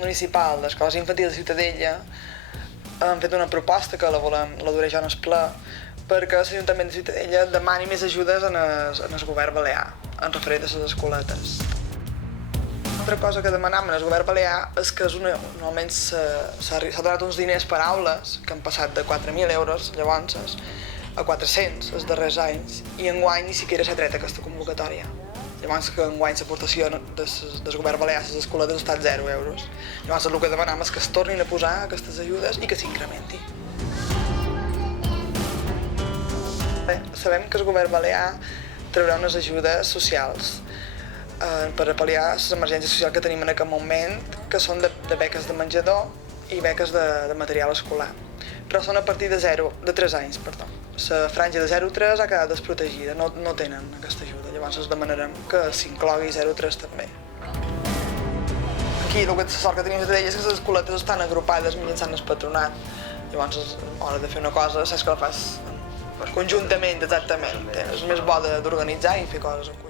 municipal d'escoles infantils de Ciutadella hem fet una proposta que la duré jo en el ple perquè l'Ajuntament de Ciutadella demani més ajudes en el govern balear, en referent a les escoletes. Una altra cosa que demanam en el govern balear és que normalment s'ha donat uns diners per aules que han passat de 4.000 euros llavors a 400 els darrers anys i enguany ni siquiera s'ha tret aquesta convocatòria. Llavors que enguany l'aportació del govern balear a les escoletes ha estat 0 euros. Llavors el que demanam és que es tornin a posar aquestes ajudes i que s'incrementi. Sabem que el govern balear traurà unes ajudes socials per pal·liar les emergències socials que tenim en aquest moment, que són de beques de menjador i beques de material escolar. Però són a partir de 3 anys, perdó. La franja de 0 a 3 ha quedat desprotegida, no tenen aquesta ajuda, llavors els demanarem que s'inclogui 0 a 3 també. Aquí la sort que tenim d'elles és que les escoletes estan agrupades mitjançant el patronat, llavors a l'hora de fer una cosa saps que la fas conjuntament exactament, és més bo d'organitzar i fer coses en conjunt.